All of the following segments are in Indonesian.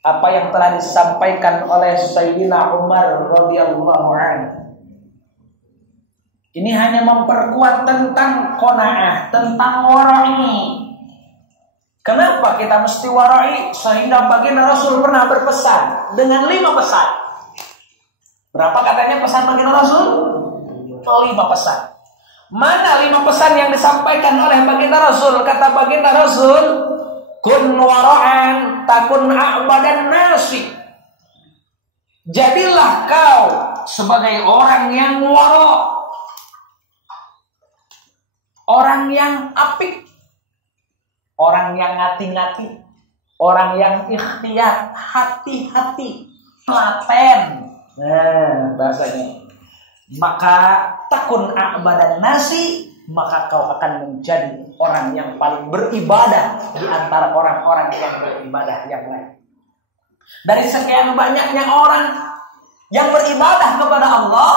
apa yang telah disampaikan oleh Sayyidina Umar radhiyallahu anhu. Ini hanya memperkuat tentang qanaah, tentang wara'i. Kenapa kita mesti wara'i? Sehingga baginda Rasul pernah berpesan dengan 5 pesan. Berapa katanya pesan baginda Rasul? 5 pesan. Mana 5 pesan yang disampaikan oleh baginda Rasul? Kata baginda Rasul, kun wara'an takun a'badan nasi. Jadilah kau sebagai orang yang wara', orang yang apik, orang yang ngati-ngati, orang yang ikhtiar, hati-hati, telaten. Nah, bahasanya. Maka takun a'badan nasi, maka kau akan menjadi orang yang paling beribadah di antara orang-orang yang beribadah yang lain. Dari sekian banyaknya orang yang beribadah kepada Allah,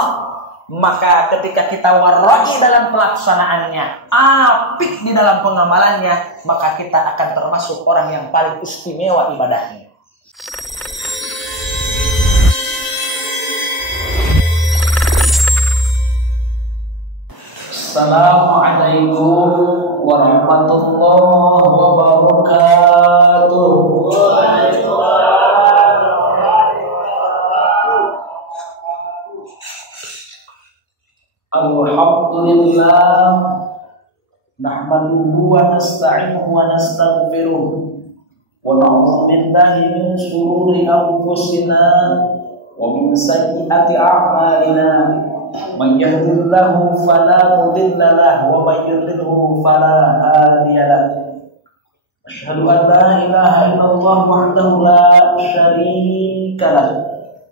maka ketika kita wara'i dalam pelaksanaannya, apik di dalam pengamalannya, maka kita akan termasuk orang yang paling istimewa ibadahnya. Assalamualaikum warahmatullahi wabarakatuh. Alhamdulillah, nahmaduhu wa nasta'inuhu wa nastaghfiruh, wa na'udzu billahi min shururi anfusina wa min sayyiati a'malina. Man yahdihillahu fala mudilla lahu wa man yudlilhu fala hadiya lahu. Asyhadu an la ilaha illallah wahdahu la syarika lahu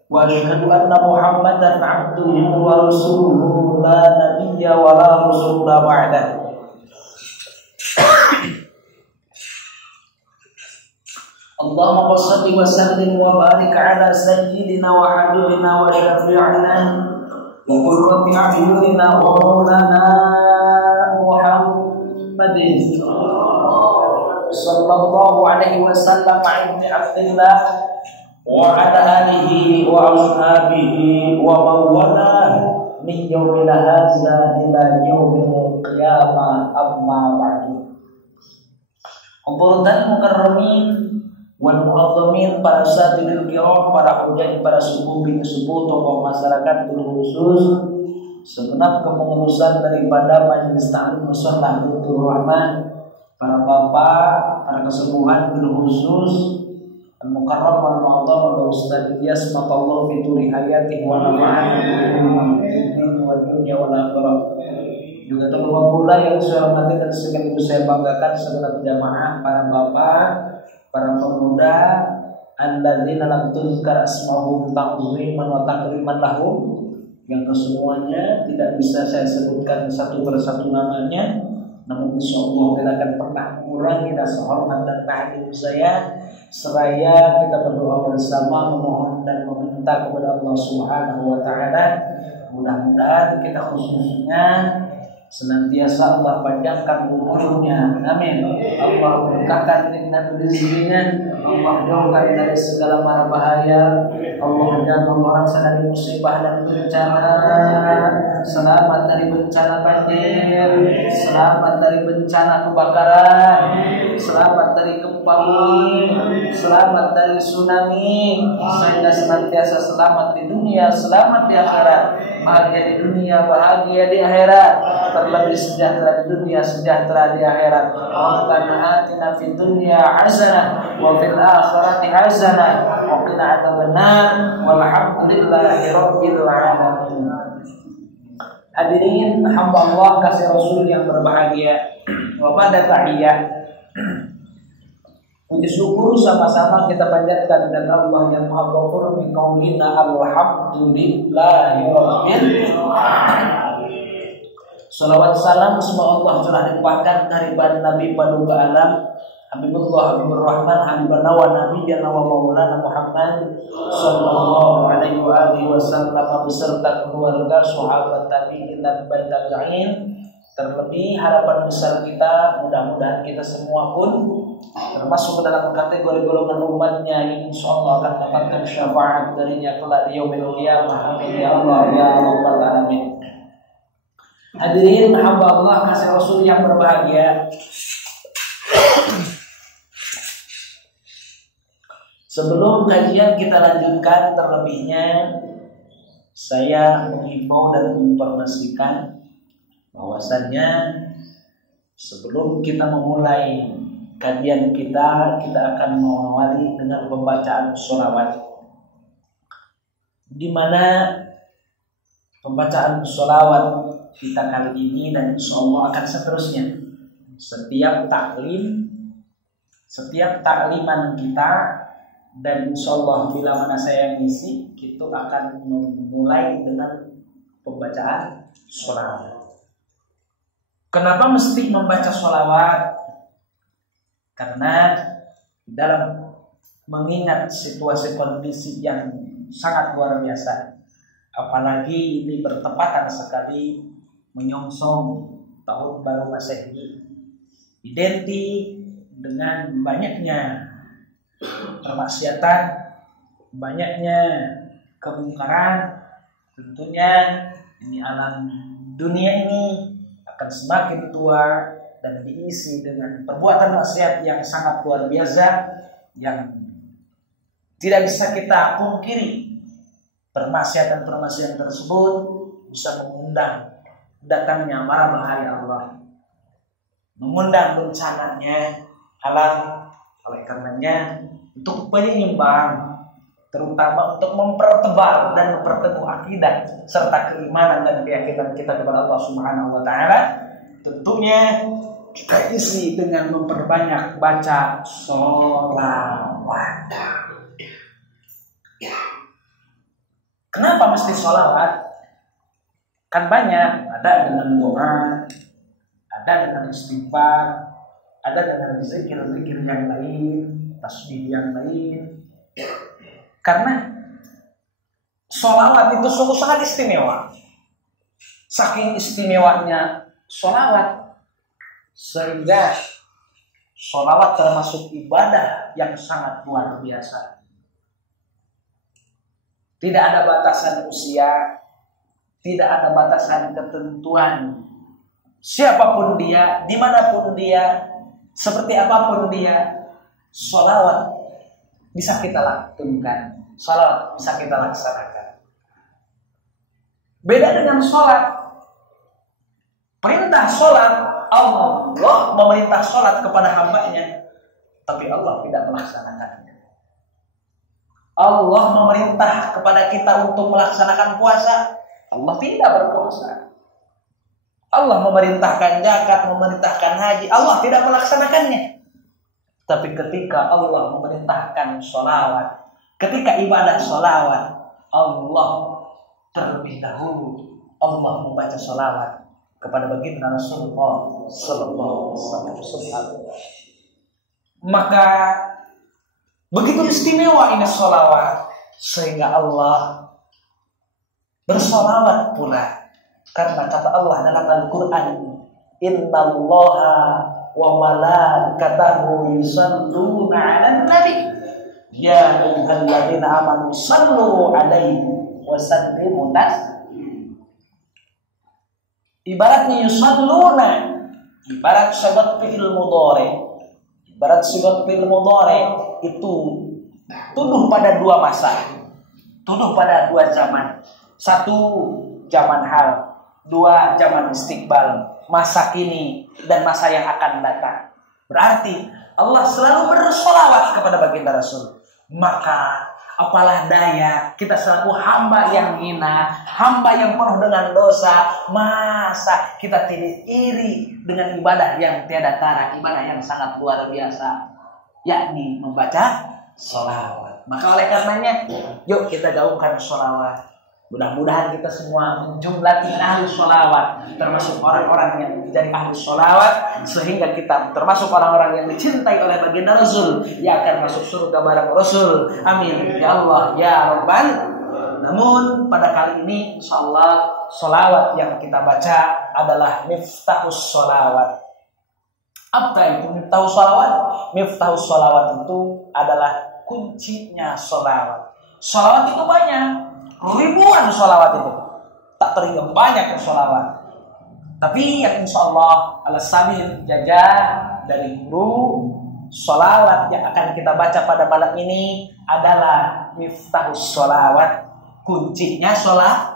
wa asyhadu anna Muhammadan 'abduhu wa rasuluhu la nabiyya wa la rasula ba'dahu. Allahumma shalli wa sallim wa barik ala sayyidina wa habibina wa syafi'ina wa qurrati a'yunina wa maulana Muhammadin sallallahu alaihi wasallam ibn Abdillah wa ala alihi wa ashabihi wa mawalah min yawmina hadza ila yaumil qiyamah, amma ba'du. Hadirin mukarramin wal mu'azzamin, para sahabatul kiram, para hujjah, para subuh bin subuh, tokoh masyarakat khusus, segenap kepengurusan daripada Majelis Ta'lim Musholah Baitur Rahman, para bapak, para kesepuhan bil khusus, al-mukarram wal mu'azzam wa ustaz Ilyas matallahu fi turi hayatihi wa nafa'ana wa dunya wal akhirah. Juga terlupa pula yang saya hormati dan sekaligus saya banggakan segenap jamaah, para bapak, para pemuda, alladzina lam tuzkar asma'uhum ta'ziman wa takriman lahum, yang kesemuanya tidak bisa saya sebutkan satu persatu namanya, namun insyaallah tidak akan pernah mengurangi rasa hormat dan ta'zim saya, seraya kita berdoa bersama memohon dan meminta kepada Allah Subhanahu wa taala, mudah-mudahan kita khususnya senantiasa Allah panjangkan umurnya, amin. Allah berkahkan nikmat rezekinya, Allah jauhkan dari segala mara bahaya, Allah jaga orang dari musibah dan bencana, selamat dari bencana banjir, selamat dari bencana kebakaran, selamat dari gempa bumi, selamat dari tsunami, sehingga senantiasa selamat di dunia, selamat di akhirat, bahagia di dunia, bahagia di akhirat, terlebih sejahtera di dunia, sejahtera di akhirat. Rabbana atina fid dunya hasanah wa fil akhirati hasanah wa qina adzabannar walhamdulillahi rabbil alamin. Hadirin hamba Allah kasih Rasul yang berbahagia, wa pada tahiyah, puji syukur sama-sama kita panjatkan dan Allah yang Maha Ghafur min qaulina alhamdulillahi rabbil alamin. Salawat salam semoga Allah telah limpahkan daripada Nabi Paduka Alam Habibullah Habibur Rahman Habibana wa Nabiyyana wa Maulana Muhammad sallallahu alaihi wa alihi wasallam beserta keluarga, sahabat, tabi'in dan tabi'in. Terlebih harapan besar kita, mudah-mudahan kita semua pun termasuk dalam kategori golongan umatnya yang insyaallah akan mendapatkan syafaat darinya kelak di yaumil qiyamah. Amin ya Allah ya rabbal alamin. Hadirin hamba Allah kasih Rasul yang berbahagia. Sebelum kajian kita lanjutkan, terlebihnya saya menghimbau dan menginformasikan bahwasannya sebelum kita memulai kajian kita akan mengawali dengan pembacaan sholawat, di mana pembacaan sholawat kita kali ini dan insyaallah akan seterusnya. Setiap takliman kita dan insyaallah bila mana saya ngisi, kita akan memulai dengan pembacaan sholawat. Kenapa mesti membaca sholawat? Karena dalam mengingat situasi kondisi yang sangat luar biasa, apalagi ini bertepatan sekali menyongsong tahun baru Masehi, identik dengan banyaknya permaksiatan, banyaknya kemungkaran. Tentunya ini alam dunia ini akan semakin tua dan diisi dengan perbuatan maksiat yang sangat luar biasa yang tidak bisa kita pungkiri. Permaksiatan tersebut bisa mengundang datangnya marah bahaya Allah, mengundang bencananya alam. Oleh karenanya, untuk penyeimbang, terutama untuk mempertebal dan mempertemuh akidah serta keimanan dan keyakinan kita kepada Allah Subhanahu wa taala, tentunya kita isi dengan memperbanyak baca sholawat. Kenapa mesti sholawat? Kan banyak, ada dengan doa, ada dengan istighfar, ada dengan zikir-zikir yang lain, tasbih yang lain. Karena sholawat itu sungguh sangat istimewa. Saking istimewanya sholawat, sehingga sholawat termasuk ibadah yang sangat luar biasa. Tidak ada batasan usia, tidak ada batasan ketentuan. Siapapun dia, dimanapun dia, seperti apapun dia, sholawat bisa kita lakukan, sholawat bisa kita laksanakan. Beda dengan sholat. Perintah sholat, Allah memerintah sholat kepada hambanya, tapi Allah tidak melaksanakannya. Allah memerintah kepada kita untuk melaksanakan puasa, Allah tidak berpuasa. Allah memerintahkan zakat, memerintahkan haji, Allah tidak melaksanakannya. Tapi ketika Allah memerintahkan sholawat, ketika ibadah sholawat, Allah terlebih dahulu Allah membaca sholawat kepada baginda Rasulullah Sallallahu Alaihi Wasallam. Maka begitu istimewa ini sholawat, sehingga Allah bersolawat pula. Karena kata Allah dalam Al-Quran, innallaha wa malaikatahu yusalluna 'alan nabi ya ayyuhalladzina amanu sallu 'alaihi wa sallimu taslima. Ibaratnya yusalluna, ibarat sifat fi'il mudhari. Ibarat sifat fi'il mudhari itu tuduh pada dua masa, tuduh pada dua zaman. Satu zaman hal, dua zaman istiqbal, masa kini dan masa yang akan datang. Berarti Allah selalu bersolawat kepada baginda Rasul. Maka apalah daya kita selaku hamba yang hina, hamba yang penuh dengan dosa, masa kita tidak iri dengan ibadah yang tiada tara, ibadah yang sangat luar biasa, yakni membaca sholawat. Maka oleh karenanya, yuk kita gaungkan sholawat. Mudah-mudahan kita semua menjumlah ahli sholawat, termasuk orang-orang yang menjadi ahli sholawat, sehingga kita termasuk orang-orang yang dicintai oleh baginda Rasul, yang akan masuk surga bareng Rasul. Amin ya Allah ya Rabbal. Namun pada kali ini insyaallah sholawat yang kita baca adalah miftahus sholawat. Apa itu miftahu sholawat? Miftahu sholawat itu adalah kuncinya sholawat. Sholawat itu banyak, ribuan sholawat itu. Tak terhitung banyak sholawat. Tapi yang insya Allah ala sabil jaga dari guru, sholawat yang akan kita baca pada malam ini adalah miftahu sholawat, kuncinya sholat.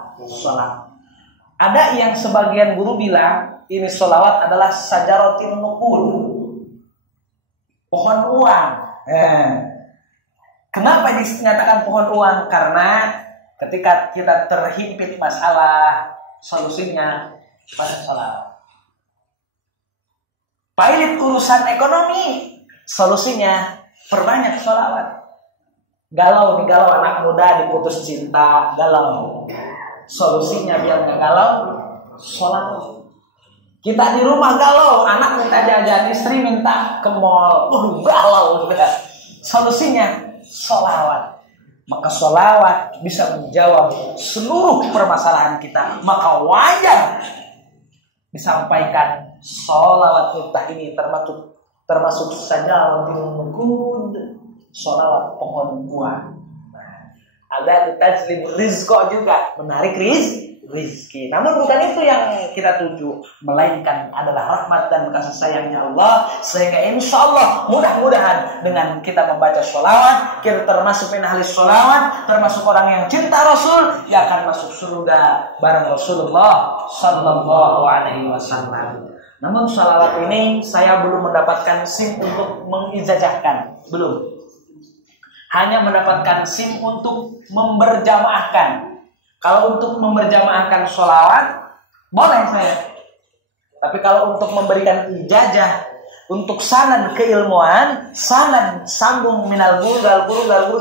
Ada yang sebagian guru bilang ini sholawat adalah sajaratin nukul, pohon uang. Kenapa dinyatakan pohon uang? Karena ketika kita terhimpit masalah, solusinya pada sholawat. Pailit urusan ekonomi, solusinya perbanyak sholawat. Galau anak muda diputus cinta, galau. Solusinya biar nggak galau, sholawat. Kita di rumah galau, anak minta jajan, istri minta ke mall, galau. Solusinya sholawat. Maka sholawat bisa menjawab seluruh permasalahan kita. Maka wajar disampaikan sholawat miftah ini termasuk saja sholawat pohon buah. Ada tajlib rizqo juga, menarik rizki. Namun bukan itu yang kita tuju, melainkan adalah rahmat dan kasih sayangnya Allah. Sehingga insya Allah mudah-mudahan dengan kita membaca sholawat, kita termasuk min ahli sholawat, termasuk orang yang cinta Rasul, yang akan masuk surga bareng Rasulullah Sallallahu Alaihi Wasallam. Namun sholawat ini saya belum mendapatkan SIM untuk mengijazahkan, belum. Hanya mendapatkan SIM untuk memberjamaahkan. Kalau untuk memberjamaahkan sholawat, boleh saya. Tapi kalau untuk memberikan ijazah, untuk sanad keilmuan, sanad sambung minal guru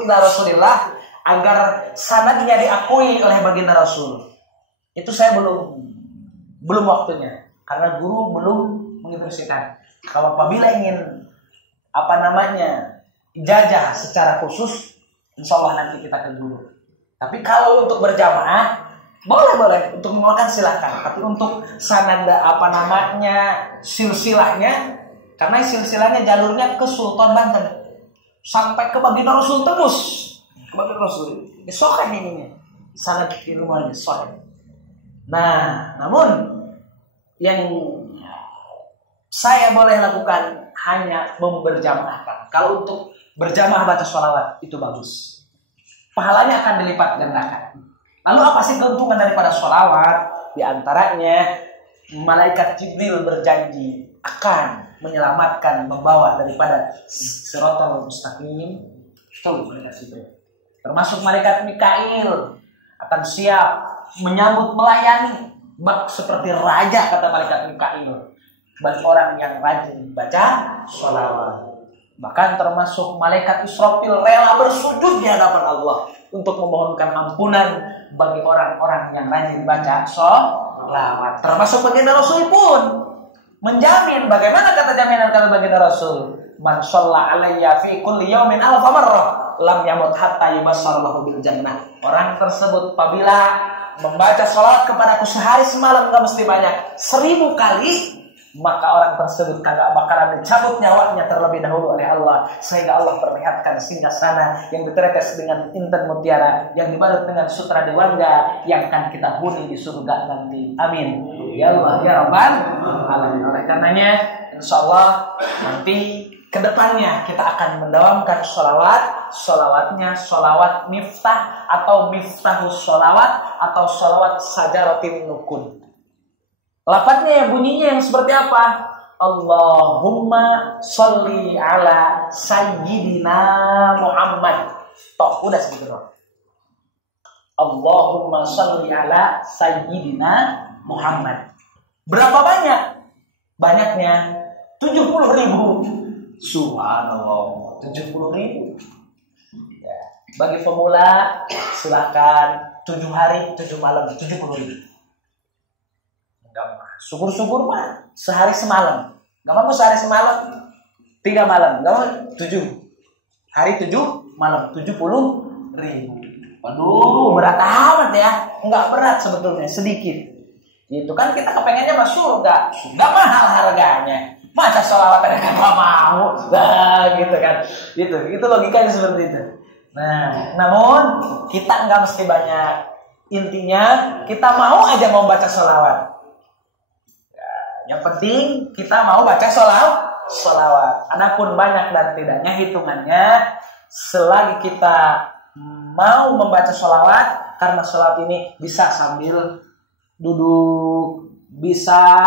ila Rasulillah, agar sanadnya diakui oleh baginda Rasul, itu saya belum waktunya. Karena guru belum menginstruksikan. Kalau apabila ingin ijazah secara khusus, insya Allah nanti kita ke guru. Tapi kalau untuk berjamaah boleh untuk mengeluarkan silakan. Tapi untuk sanad silsilahnya, karena silsilahnya jalurnya ke Sultan Banten sampai ke baginda Rasul tembus ke baginda Rasul. Ini sahih ininya. Sanad ilmuannya sahih. Nah, namun yang saya boleh lakukan hanya memberjamaahkan. Kalau untuk berjamaah baca sholawat itu bagus, pahalanya akan dilipat gandakan. Lalu apa sih keuntungan daripada sholawat? Di antaranya malaikat Jibril berjanji akan menyelamatkan, membawa daripada siratal mustaqim. Itu malaikat Jibril. Termasuk malaikat Mikail akan siap menyambut, melayani bak seperti raja, kata malaikat Mikail, bagi orang yang rajin baca sholawat. Bahkan termasuk malaikat Israfil rela bersujud di hadapan Allah untuk memohonkan ampunan bagi orang-orang yang rajin baca sholawat. Termasuk baginda Rasul pun menjamin. Bagaimana kata jaminan kata baginda Rasul? Man shalla alayya fi kulli yawmin alfa marrah lam yamut hatta yubassar lahu bil jannah. Orang tersebut apabila membaca sholawat kepadaku sehari semalam, gak mesti banyak, 1000 kali, maka orang tersebut kagak bakalan dicabut nyawanya terlebih dahulu oleh Allah, sehingga Allah perlihatkan singgasana yang diterekas dengan intan mutiara, yang dibalut dengan sutra dewangga, yang akan kita huni di surga nanti. Amin ya Allah ya Rabbal alamin. Oleh karenanya insyaallah nanti kedepannya kita akan mendawamkan sholawatnya sholawat miftah atau miftahus sholawat atau sholawat sajaratin nukun. Lafadznya bunyinya yang seperti apa? Allahumma sholli ala sayyidina Muhammad. Toh, udah segitu doang. Allahumma sholli ala sayyidina Muhammad. Berapa banyak? Banyaknya 70.000. Subhanallah, 70.000. Ya. Bagi pemula silakan 7 hari 7 malam 70.000. Syukur-syukur mah sehari semalam. Gak mampu sehari semalam 3 malam. Gak mau 7 hari 7 malam 70.000. Waduh, berat amat ya. Enggak berat sebetulnya, sedikit. Itu kan kita kepengennya masuk surga. Sudah mahal harganya. Masa sholawat ada kata mau? Nah, gitu kan. Itu logikanya seperti itu. Nah, namun kita nggak mesti banyak. Intinya kita mau aja mau baca sholawat. Yang penting kita mau baca sholawat. Adapun banyak dan tidaknya hitungannya selagi kita mau membaca sholawat, karena sholawat ini bisa sambil duduk, bisa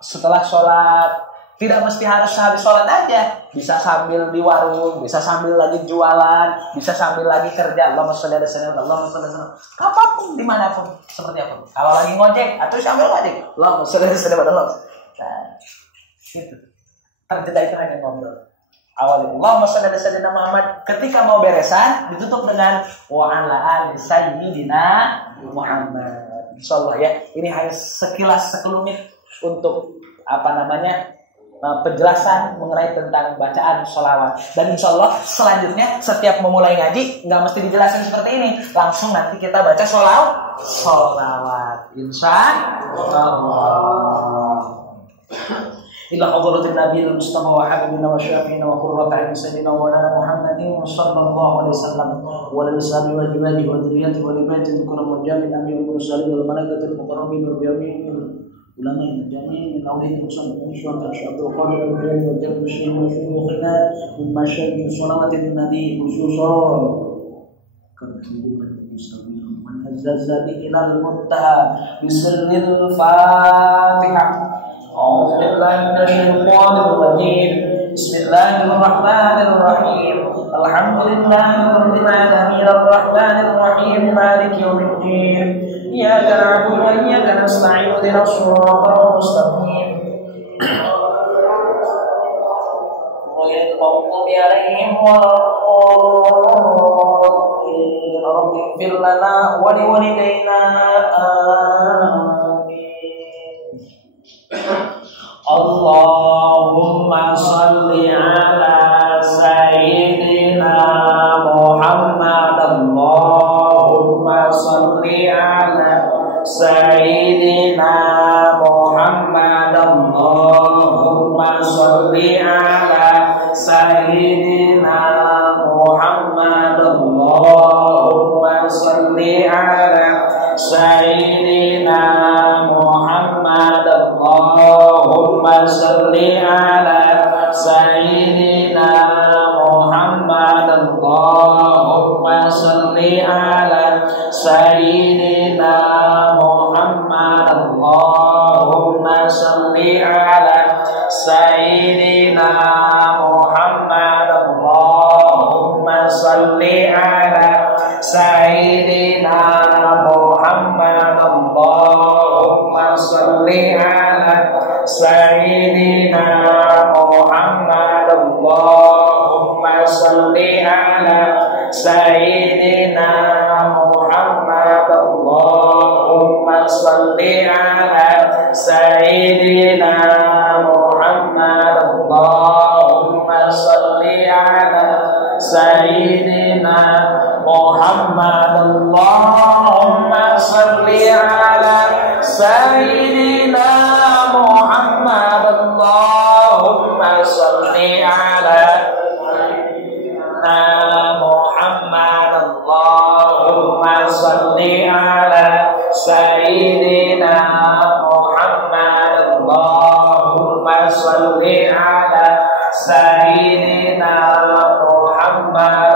setelah sholat, tidak mesti harus habis sholat aja, bisa sambil di warung, bisa sambil lagi jualan, bisa sambil lagi kerja. Allahumma sholli ala sayyidina Allahumma sholli ala sayyidina, apapun dimanapun seperti apa. Kalau lagi ngojek atau sambil ngojek, Allahumma sholli ala sayyidina Allahumma. Nah, itu terjeda itu hanya ngobrol. Awalnya Allahumma sholli ala sayyidina Muhammad, ketika mau beresan ditutup dengan wa ala ali sayyidina Muhammad. Insyaallah ya, ini hanya sekilas sekelumit untuk penjelasan mengenai tentang bacaan sholawat. Dan insya Allah selanjutnya setiap memulai ngaji nggak mesti dijelasin seperti ini, langsung nanti kita baca sholawat. Insya Allah. Ila hadratin nabiyil mustafa wa habibina wa syafiina wa qurrata a'yun sayyidina wa lana Muhammadin sallallahu alaihi wasallam wa ala alihi wa jibali wa dzurriyyati wa libati dzikra mujamin amin wa sallallahu wal malaikatul muqarrabin wa biyamin ulama yang terjamin min awlihi musallim syuhada syabdul qadir al-karim wa jabr syirr wa syuyukhina min masyayikh salawatin nabi khususan kehidupan mustaqim man azzazani ila al-muntaha bisirril fatihah. أعوذ بالله من الشيطان الرجيم بسم الله الرحمن الرحيم الحمد لله رب العالمين الرحمن الرحيم مالك يوم الدين إياك نعبد وإياك نستعين اهدنا الصراط المستقيم غير المغضوب عليهم ولا الضالين رب اغفر لنا ولوالدينا Allahumma salli ala sayyidina Muhammad. Allahumma salli ala sayyidina Muhammad. Allahumma salli ala sayyidina Muhammad. Allahumma salli ala sayyidina Muhammad. Allahumma salli ala sayyidina Muhammad. Allahumma salli ala sayyidina Muhammad. Allahumma salli ala sayyidina Muhammad. Allahumma salli ala sayyidina Muhammad. Allahumma salli ala sayyidina Muhammad. Allahumma salli ala sayyidina Muhammad. Allahumma salli ala sayyidina Muhammad. Allahumma salli ala sayyidina Muhammad. Allahumma salli ala sayyidina Muhammad. Allahumma salli ala Muhammad. Allahumma salli ala sayyidina Muhammad. Allahumma salli ala sayyidina Muhammad.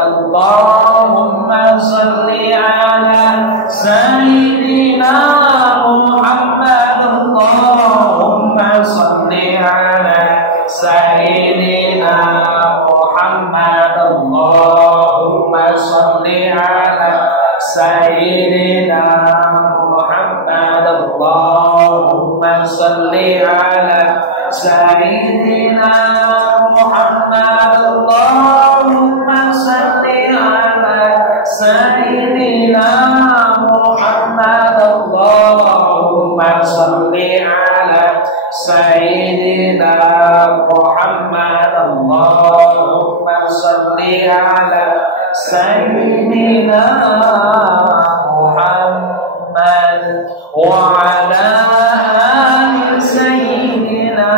Allahumma salli ala sayyidina Muhammad. Allahumma salli ala sayyidina Muhammad. Allahumma salli ala sayyidina Muhammad. Allahumma salli ala sayyidina Muhammad. Allahumma salli ala sayyidina Muhammad. Allahumma salli ala sayyidina Muhammad. Allahumma salli ala sayyidina Muhammad wa ala ali sayyidina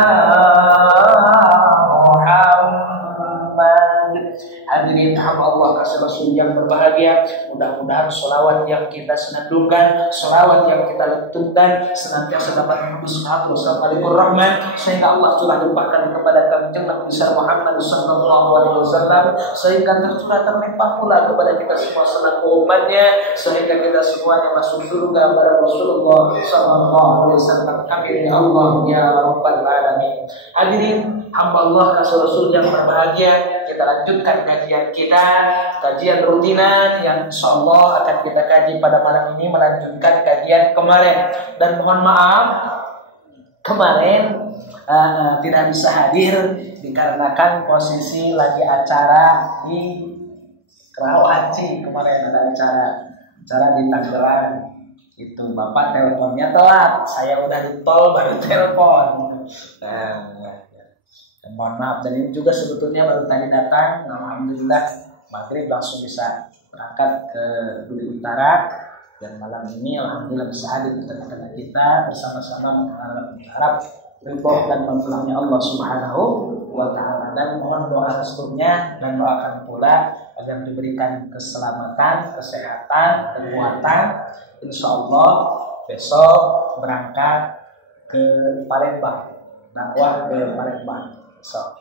sholawat yang kita senandungkan, sholawat yang kita lenturkan senantiasa dapat menembus hati Rasulullah Rahman, sehingga Allah telah limpahkan kepada Kanjeng Nabi besar Muhammad sallallahu alaihi wasallam, sehingga tercurah terlimpah pula kepada kita semua selaku umatnya, sehingga kita semuanya masuk surga pada Rasulullah sallallahu alaihi wasallam. Amin ya Allah ya rabbal alamin. Hadirin hamba Allah kasih Rasul yang berbahagia, kita lanjutkan kajian kita, kajian rutinan yang insyaallah akan kita kaji pada malam ini, melanjutkan kajian kemarin. Dan mohon maaf kemarin tidak bisa hadir dikarenakan posisi lagi acara di Karawaci. Kemarin ada acara di Tangerang. Itu bapak teleponnya telat, saya udah di tol baru telepon. Mohon maaf, dan ini juga sebetulnya baru tadi datang. Alhamdulillah maghrib langsung bisa berangkat ke Budi Utara, dan malam ini alhamdulillah bisa hadir di tengah-tengah kita bersama-sama mengharap ridho dan manfaatnya Allah Subhanahu wa taala. Dan mohon doa restunya dan doakan pula agar diberikan keselamatan, kesehatan, kekuatan. Insyaallah besok berangkat ke Palembang, dakwah ke Palembang besok.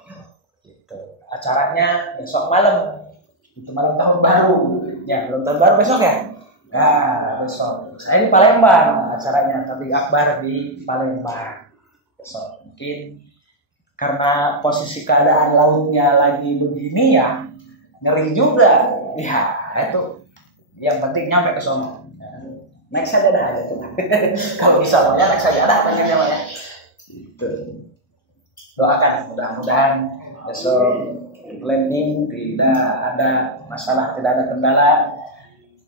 Gitu. Acaranya besok malam. Itu malam tahun baru. Ya, belum tahun baru besok ya? Nah, besok. Saya di Palembang acaranya, tapi akbar di Palembang besok. Mungkin karena posisi keadaan lautnya lagi begini ya, ngeri juga. Ya, itu yang penting nyampe ke sono. Naik sajadah aja tuh. Kalau bisa maunya naik sajadah panjangnya maunya. Gitu. Doakan mudah-mudahan besok landing tidak ada masalah, tidak ada kendala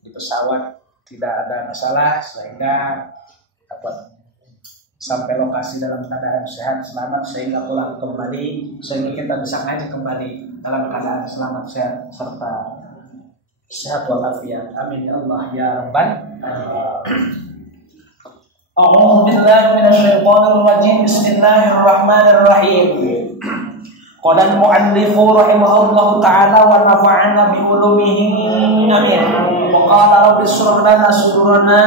di pesawat, tidak ada masalah, sehingga dapat sampai lokasi dalam keadaan sehat selamat, sehingga pulang kembali, sehingga kita bisa ngaji kembali dalam keadaan selamat sehat serta sehat walafiat. Amin ya Allah ya rabbal alamin. A'udzu billahi minasyaitonir rajim. Bismillahirrahmanirrahim. Qala al-mu'allifu rahimahullahu ta'ala wa nafa'ana bi ulumihi. Amin. Wa qala rabbi shrah lana sudurana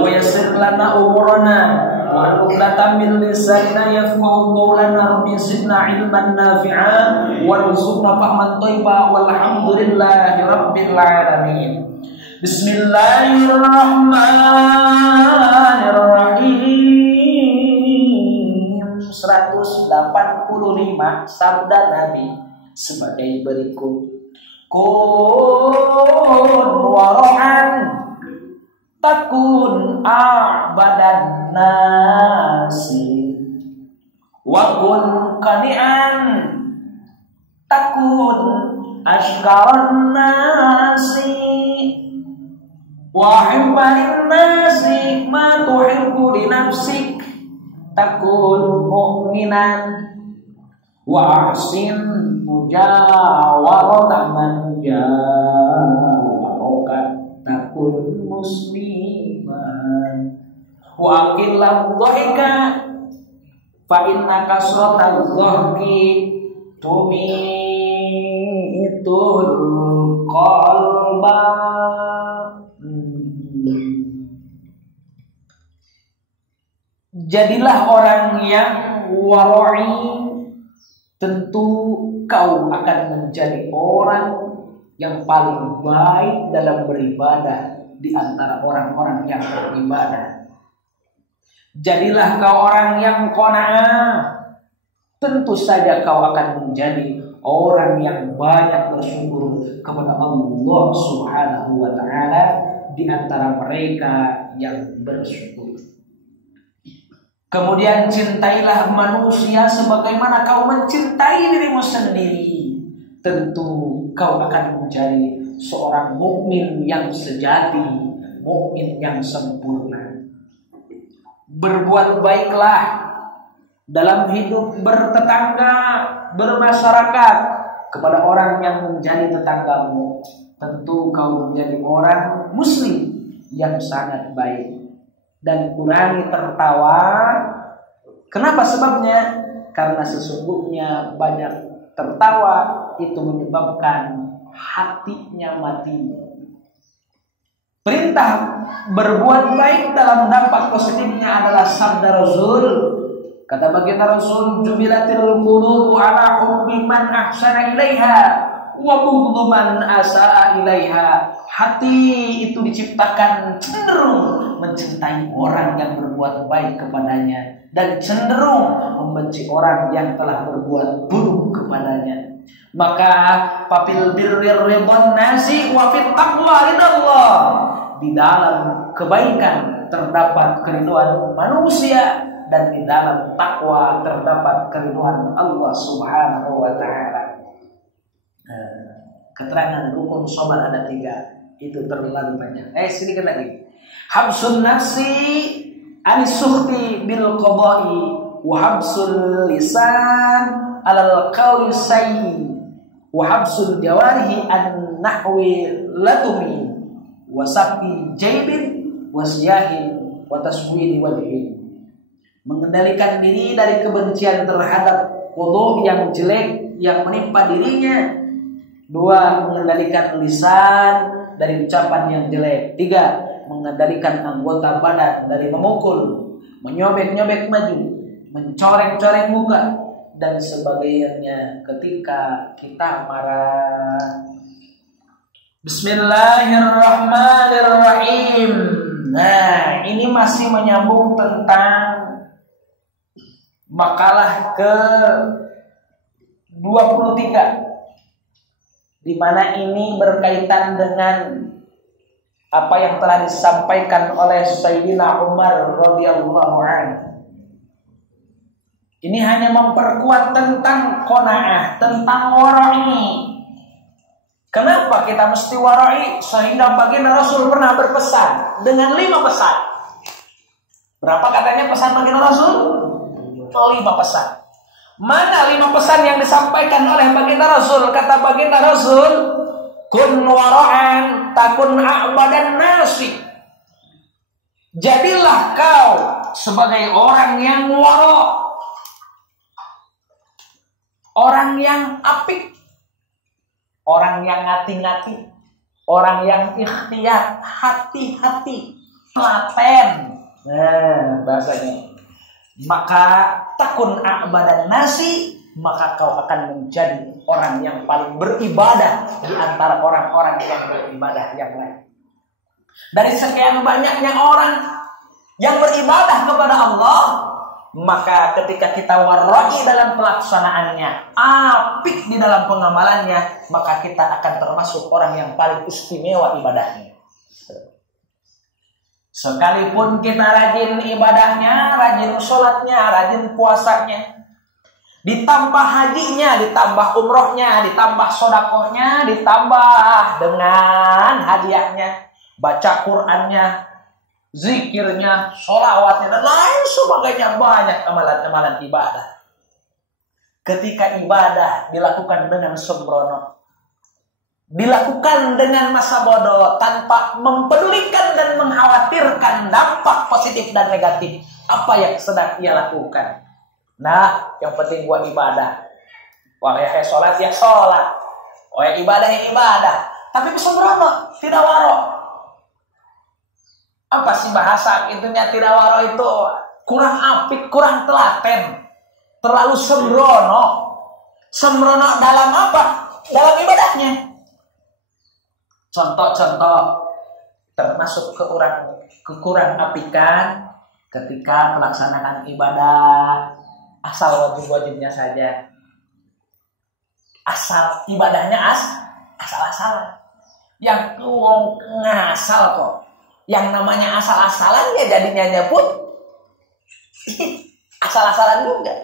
wa yassir lana umurana wa hlul min lisanina yafqahu qawlana, rabbi zidna ilman nafi'an warzuqna fahman thayyiban walhamdulillahi rabbil alamin. Bismillahirrahmanirrahim. 185 sabda Nabi sebagai berikut. Kun wara'an takun a'badan nasi wa kun qani'an takun ashkaran nasi wa hibbarin nasi ma tuhibbu li nafsik takun mu'minan wa ahsin mujawarata man ja'aka takun musliman wa aqillahu dhahika fa inna kasratal dhahki tumitul qalba. Jadilah orang yang wara'i, tentu kau akan menjadi orang yang paling baik dalam beribadah di antara orang-orang yang beribadah. Jadilah kau orang yang qanaah, tentu saja kau akan menjadi orang yang banyak bersyukur kepada Allah Subhanahu wa taala di antara mereka yang bersyukur. Kemudian cintailah manusia sebagaimana kau mencintai dirimu sendiri. Tentu kau akan menjadi seorang mukmin yang sejati, mukmin yang sempurna. Berbuat baiklah dalam hidup bertetangga, bermasyarakat kepada orang yang menjadi tetanggamu. Tentu kau menjadi orang muslim yang sangat baik. Dan kurangi tertawa. Kenapa sebabnya? Karena sesungguhnya banyak tertawa itu menyebabkan hatinya mati. Perintah berbuat baik dalam dampak positifnya adalah sabda Rasul. Kata baginda Rasul, jubilatil qulubu ala hubbi man ahsana ilaiha wa bughdhu man asaa ilaiha. Hati itu diciptakan cenderung mencintai orang yang berbuat baik kepadanya dan cenderung membenci orang yang telah berbuat buruk kepadanya. Maka papil birrir ridwan nasi wa fit taqwa ridallah. Di dalam kebaikan terdapat keriduan manusia dan di dalam takwa terdapat keriduan Allah Subhanahu wa taala. Keterangan rukun sabar ada 3. Itu terlalu banyak. Sedikit lagi. Habsun nafsi anis-sukhti bil qada'i wa habsul lisan alal qawli sayyi wa habsul jawarihi an nahwi latumi wa sab'i jaybin wa siyahin wa taswiri wajhin. Mengendalikan diri dari kebencian terhadap qadha yang jelek yang menimpa dirinya. 2. Mengendalikan lisan dari ucapan yang jelek. 3. Mengendalikan anggota badan dari memukul, menyobek-nyobek maju, mencoreng-coreng muka dan sebagainya ketika kita marah. Bismillahirrahmanirrahim. Nah, ini masih menyambung tentang makalah ke 23, di mana ini berkaitan dengan apa yang telah disampaikan oleh Sayyidina Umar radhiyallahu anhu. Ini hanya memperkuat tentang qanaah, tentang wara'i. Kenapa kita mesti wara'i? Sehingga baginda Rasul pernah berpesan dengan 5 pesan. Berapa katanya pesan baginda Rasul? 5 pesan. Mana 5 pesan yang disampaikan oleh baginda Rasul? Kata baginda Rasul, kun wara'an takun a'badan nasi. Jadilah kau sebagai orang yang wara', orang yang apik, orang yang ngati-ngati, orang yang ikhtiyat, hati-hati, telaten. Nah, bahasanya. Maka takun a'badan nasi, maka kau akan menjadi orang yang paling beribadah di antara orang-orang yang beribadah yang lain. Dari sekian banyaknya orang yang beribadah kepada Allah, maka ketika kita wara'i dalam pelaksanaannya, apik di dalam pengamalannya, maka kita akan termasuk orang yang paling istimewa ibadahnya. Sekalipun kita rajin ibadahnya, rajin sholatnya, rajin puasanya, ditambah hajinya, ditambah umrohnya, ditambah sodakohnya, ditambah dengan hadiahnya, baca Qur'annya, zikirnya, sholawatnya, dan lain sebagainya, banyak amalan-amalan ibadah. Ketika ibadah dilakukan dengan sembrono, dilakukan dengan masa bodoh, tanpa mempedulikan dan mengkhawatirkan dampak positif dan negatif apa yang sedang ia lakukan. Nah, yang penting buat ibadah. Wah, ya sholat ya sholat. Oh ya ibadah ya ibadah. Tapi sembrono, tidak waro. Apa sih bahasa intinya tidak waro itu? Kurang apik, kurang telaten, terlalu sembrono. Sembrono dalam apa? Dalam ibadahnya. Contoh-contoh termasuk kekurang apikan ketika pelaksanaan ibadah asal wajib-wajibnya saja. Asal ibadahnya asal-asalan. Yang ngasal kok. Yang namanya asal-asalan ya jadinya pun asal-asalan juga.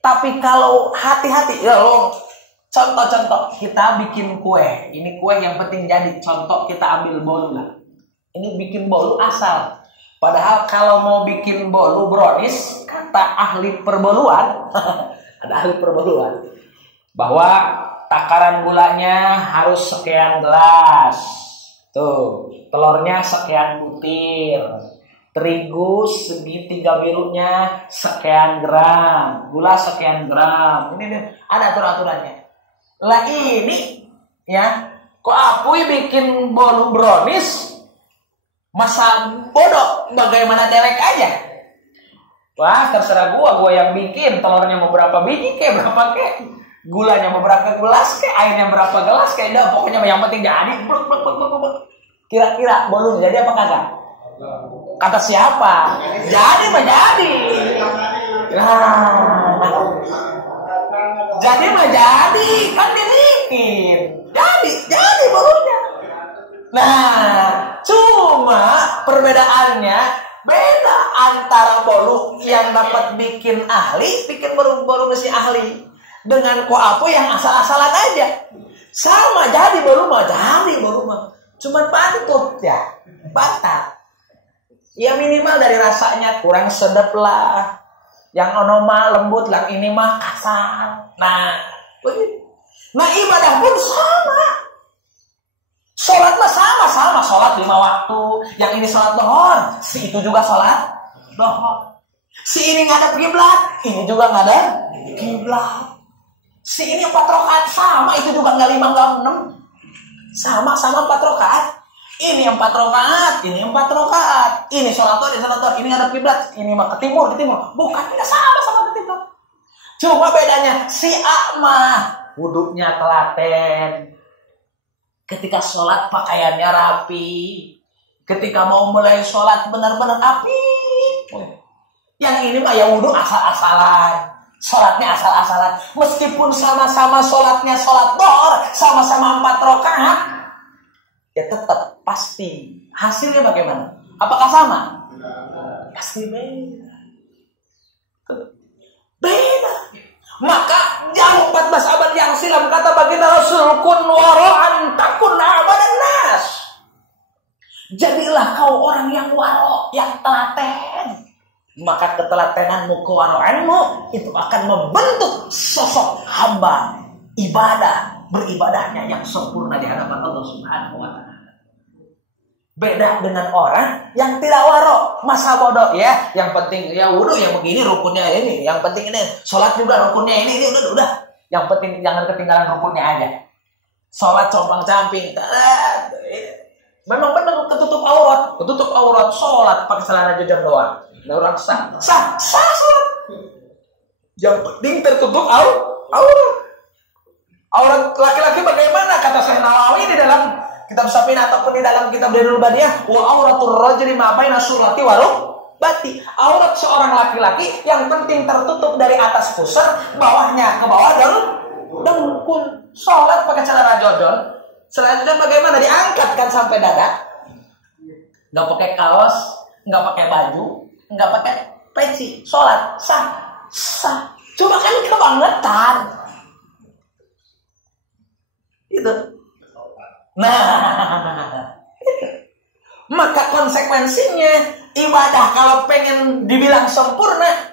Tapi kalau hati-hati ya loh. Contoh-contoh, kita bikin kue. Ini kue yang penting jadi. Contoh, kita ambil bolu lah. Ini bikin bolu asal. Padahal kalau mau bikin bolu brownies, kata ahli perboluan, ada ahli perboluan, bahwa takaran gulanya harus sekian gelas. Tuh, telurnya sekian butir. Terigu segitiga birunya sekian gram. Gula sekian gram. Ini ada aturan-aturannya. Lah ini ya, kok Apui bikin bolu brownies Masa bodoh, bagaimana delek aja. Wah, terserah gua yang bikin. Telurnya mau berapa biji kayak berapa kayak. Gulanya mau berapa gelas kayak, airnya berapa gelas kayak. Dah, pokoknya yang penting jadi. Kira-kira belum jadi apa kagak? Kata siapa? Jadi mah jadi. Nah, jadi mah jadi, kan dibikin. Jadi barunya. Nah, cuma perbedaannya beda antara bolu yang dapat bikin ahli, bikin bolu si ahli, dengan koapo yang asal-asalan aja. Sama jadi bolu mah, cuman bantut ya, batal. Ya minimal dari rasanya kurang sedap lah. Yang ono mah lembut, yang ini mah kasar. Nah, begitu. Nah ibadah pun sama. Sholat mah sama-sama, sholat 5 waktu. Yang ini sholat dohor, si itu juga sholat dohor. Si ini ngadep kiblat, ini juga ngadep kiblat. Si ini 4 rakaat sama, itu juga nggak 5 nggak 6. Sama-sama 4 rakaat. Ini 4 rakaat, ini 4 rakaat. Ini sholat dohor, ini ngadep kiblat, ini mah ke timur. Bukan, tidak sama ke timur. Cuma bedanya si Akmah wuduknya telaten. Ketika sholat pakaiannya rapi. Ketika mau mulai sholat benar-benar rapi. Yang ini mah ya wudhu asal-asalan. Sholatnya asal-asalan. Meskipun sama-sama sholatnya sholat dohor, sama-sama 4 rakaat, ya tetap pasti hasilnya bagaimana? Apakah sama? Pasti beda. Beda. Maka jauh 14 abad yang silam kata baginda Rasul, kun wara'an takun abadan nas. Jadilah kau orang yang waro, yang telaten. Maka ketelatenanmu, kewara'anmu itu akan membentuk sosok hamba beribadahnya yang sempurna di hadapan Allah Subhanahu wa taala. Beda dengan orang yang tidak waro, masa bodoh ya. Yang penting ya wudhu yang begini rukunnya ini. Yang penting ini sholat juga rukunnya ini udah. Yang penting jangan ketinggalan rukunnya aja. Sholat compang-camping. Memang benar ketutup aurat sholat pakai celana jejam doang. Orang sah sholat. Yang penting tertutup aurat. Aurat laki-laki bagaimana kata Syekh Nawawi di dalam kitab Safina ataupun di dalam kitab Dadul Badiyah, wa auratul rajuli ma baina surati wa rukbati. Aurat seorang laki-laki yang penting tertutup dari atas pusar, bawahnya ke bawah dengkul. Salat pakai celana jodon. Celana jodon bagaimana? Diangkat kan sampai dada. Enggak pakai kaos, enggak pakai baju, enggak pakai peci. Salat sah. Cuma kan kebangetan. Itu. Nah, maka konsekuensinya ibadah kalau pengen dibilang sempurna,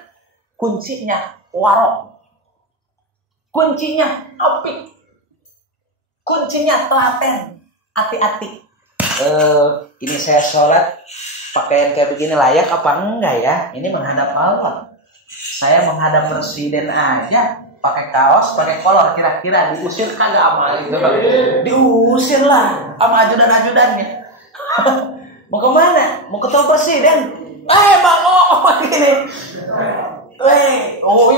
kuncinya waro, kuncinya apik, kuncinya telaten, hati-hati. Ini saya sholat pakaian kayak begini layak apa enggak ya? Ini menghadap Allah. Saya menghadap presiden aja. Pakai kaos, pakai kolor, kira-kira diusir kagak sama itu? Diusir lah sama ajudan-ajudannya. Mau kemana? Mau ketemu presiden? Bang, gini.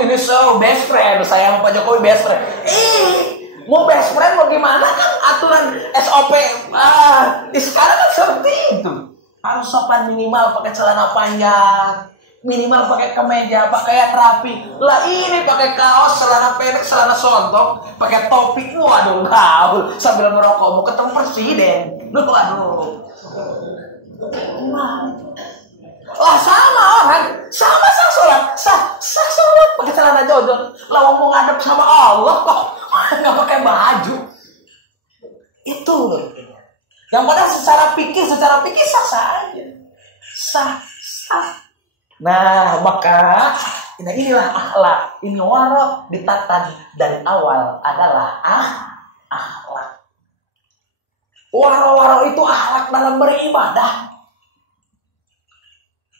Ini best friend. Saya sama Pak Jokowi best friend. Mau best friend mau gimana kan aturan SOP. Sekarang kan seperti itu. Harus sopan, minimal pakai celana panjang. Minimal pakai kemeja, pakaian rapi. Lah ini pakai kaos, celana pendek, celana sontok, pakai topi. Waduh, gaul sambil merokok mau ketemu presiden. Waduh. Lah sama orang, sama sholat, sah sholat pakai celana jodon. Lah mau ngadep sama Allah kok nggak pakai baju. Itu loh. Yang padahal secara pikir sah saja. Sah. Nah, maka inilah akhlak. Ini waro ditata dari awal adalah akhlak. Waro itu akhlak dalam beribadah.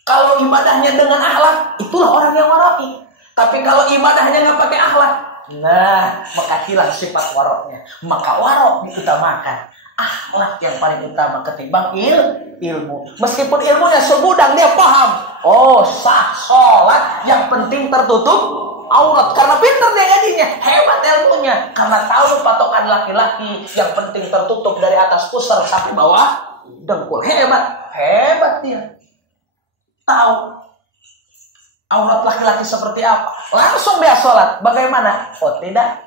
Kalau ibadahnya dengan akhlak, itulah orang yang waroi. Tapi kalau ibadahnya nggak pakai akhlak, nah, maka hilang sifat waronya. Maka waro diutamakan. akhlak yang paling utama ketimbang ilmu. Meskipun ilmunya segudang, dia paham. Oh, sah sholat, yang penting tertutup aurat. Karena pintar dia jadinya, hebat ilmunya. Karena tahu patokan laki-laki, yang penting tertutup dari atas pusar sampai bawah dengkul. Hebat dia. Tahu aurat laki-laki seperti apa. Langsung dia sholat. Bagaimana? Oh, tidak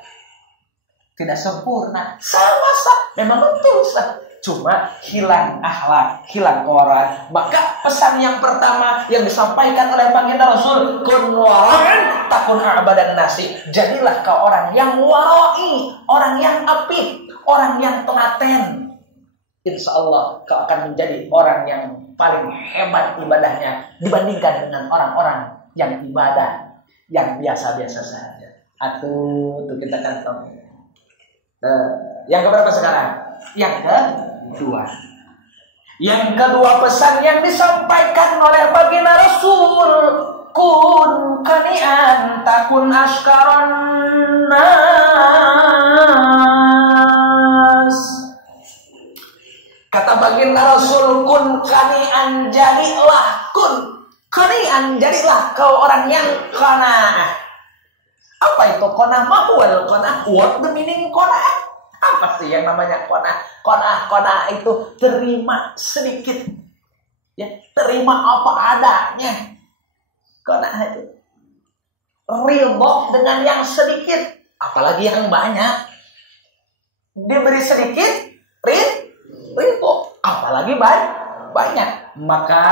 sempurna. Sama sah. Memang betul sah. Cuma hilang akhlak, hilang kewaraan. Maka pesan yang pertama yang disampaikan oleh baginda Rasul, kun wara'an takun a'badan nasi. Jadilah kau orang yang wara'i, orang yang apik, orang yang telaten. Insya Allah kau akan menjadi orang yang paling hebat ibadahnya dibandingkan dengan orang-orang yang ibadah yang biasa-biasa saja. Atau kita kan tahu. Yang keberapa sekarang? Yang kedua. Yang kedua pesan yang disampaikan oleh baginda Rasul, kun kani'an takun askaron nas. Kata baginda Rasul, kun kani'an, jadilah kani'an, jadilah kau orang yang qanaah. Apa itu qanaah? Mahwal qanaah. What the meaning qanaah? Apa sih yang namanya qanaah? Qanaah itu terima sedikit. Ya, terima apa adanya. Qanaah itu ridho dengan yang sedikit, apalagi yang banyak. Diberi sedikit, ridho, apalagi banyak. Maka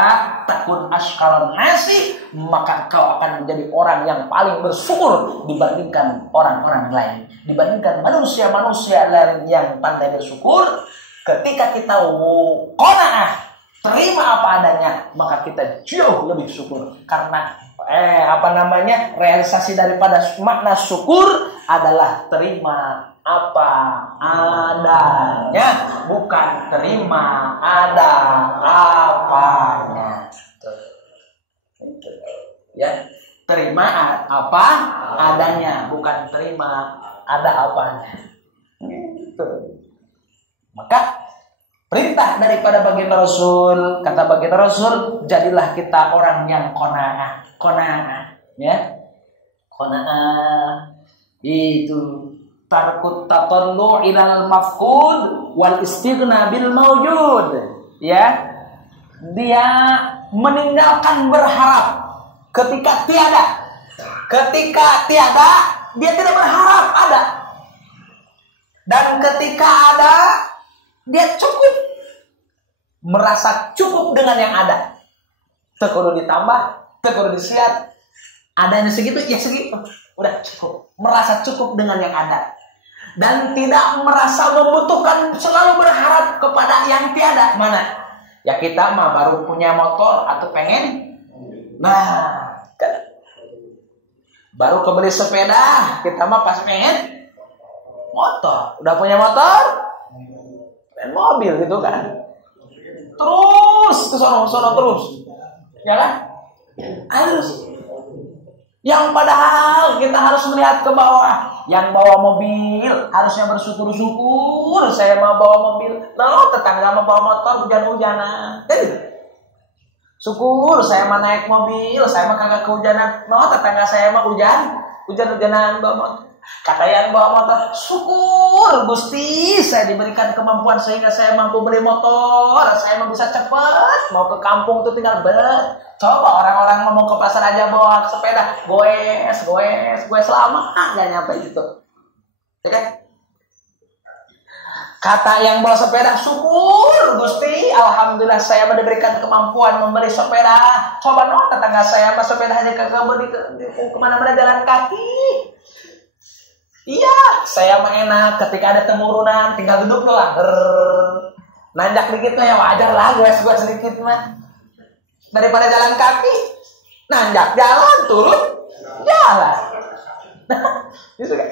takun askaron nasi, maka kau akan menjadi orang yang paling bersyukur dibandingkan orang-orang lain, dibandingkan manusia-manusia lain yang pandai bersyukur. Ketika kita qanaah, terima apa adanya, maka kita jauh lebih syukur. Karena realisasi daripada makna syukur adalah terima apa adanya, bukan terima ada apanya. Ya, terima apa adanya, bukan terima ada apanya. Maka perintah daripada baginda Rasul, kata baginda Rasul, jadilah kita orang yang qanaah, ya. Qanaah itu tarkut tatallu ilal mafqud wal istighna bil mawjud, ya. Dia meninggalkan berharap ketika tiada. Ketika tiada, dia tidak berharap ada. Dan ketika ada, dia cukup, merasa cukup dengan yang ada. Tekudu ditambah, tekudu disiat. Adanya segitu, ya segitu. Udah cukup, merasa cukup dengan yang ada. Dan tidak merasa membutuhkan, selalu berharap kepada yang tiada. Mana? Ya kita mah baru punya motor atau pengen. Nah, baru kebeli sepeda, kita mah pas pengen motor. Udah punya motor, pengen mobil gitu kan. Terus ke sono terus. Ya kan? Harus. Yang padahal kita harus melihat ke bawah. Yang bawa mobil harusnya bersyukur-syukur, saya mau bawa mobil. Lalu tetangga mau bawa motor hujan-hujanan. Syukur saya mau naik mobil, saya mah kagak kehujanan. Tetangga saya mah hujan-hujanan bawa motor. Kata yang bawa motor, syukur Gusti, saya diberikan kemampuan sehingga saya mampu beli motor. Saya mau bisa cepat, mau ke kampung tuh tinggal coba orang-orang mau ke pasar aja bawa sepeda, goes lama nggak nyampe gitu, ya kan? Kata yang bawa sepeda, syukur Gusti, alhamdulillah saya diberikan kemampuan membeli sepeda. Coba tetangga saya pas sepeda aja kagak beli kemana-mana jalan kaki. Iya, saya mah enak ketika ada temurunan tinggal duduk doang. Nanjak dikit mah ya wajar lah, gue sedikit mah. Daripada jalan kaki, nanjak jalan, turun jalan. Gitu kan?